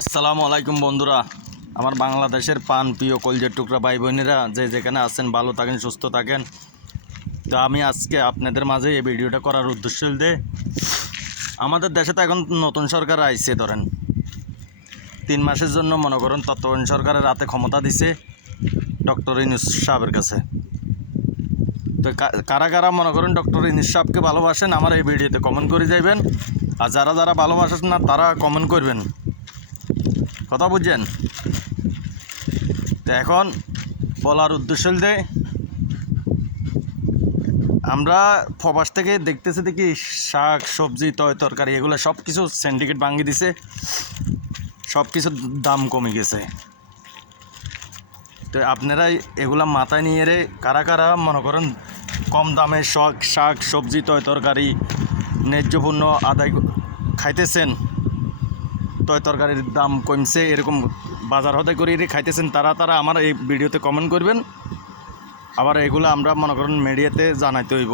আসসালামু আলাইকুম বন্ধুরা, আমার বাংলাদেশের পান প্রিয় কলজের টুকরা ভাই বোনেরা যে যেখানে আছেন ভালো থাকেন, সুস্থ থাকেন। তো আমি আজকে আপনাদের মাঝে এই ভিডিওটা করার উদ্দেশ্য হল আমাদের দেশে তো এখন নতুন সরকার আইছে, ধরেন 3 মাসের জন্য মনে করেন তত্ত্বাবধায়ক সরকারের হাতে ক্ষমতা দিছে ডক্টর ইউনূস সাহেবের কাছে। তো কারা কারা মনে করেন ডক্টর ইউনূস সাহেবকে ভালোবাসেন আমার এই ভিডিওতে কমেন্ট করে যাইবেন, আর যারা যারা ভালোবাসেন না তারা কমেন্ট করবেন, কথা বুঝছেন? তো এখন বলার উদ্দেশ্য হল আমরা প্রবাস থেকে দেখতেছি দেখি শাক সবজি তরকারি এগুলো সব কিছু সিন্ডিকেট ভাঙিয়ে দিছে, সব কিছুর দাম কমে গেছে। তো আপনারা এগুলা মাথায় নিয়ে কারা কারা মনে করেন কম দামে শাক সবজি তরকারি ন্যায্য পণ্য আদায় খাইতেছেন, তরকারির দাম কমছে এরকম বাজার হতে করে খাইতেছেন, তারা আমার এই ভিডিওতে কমেন্ট করবেন। আবার এগুলো আমরা মনে করেন মিডিয়াতে জানাইতে হইব।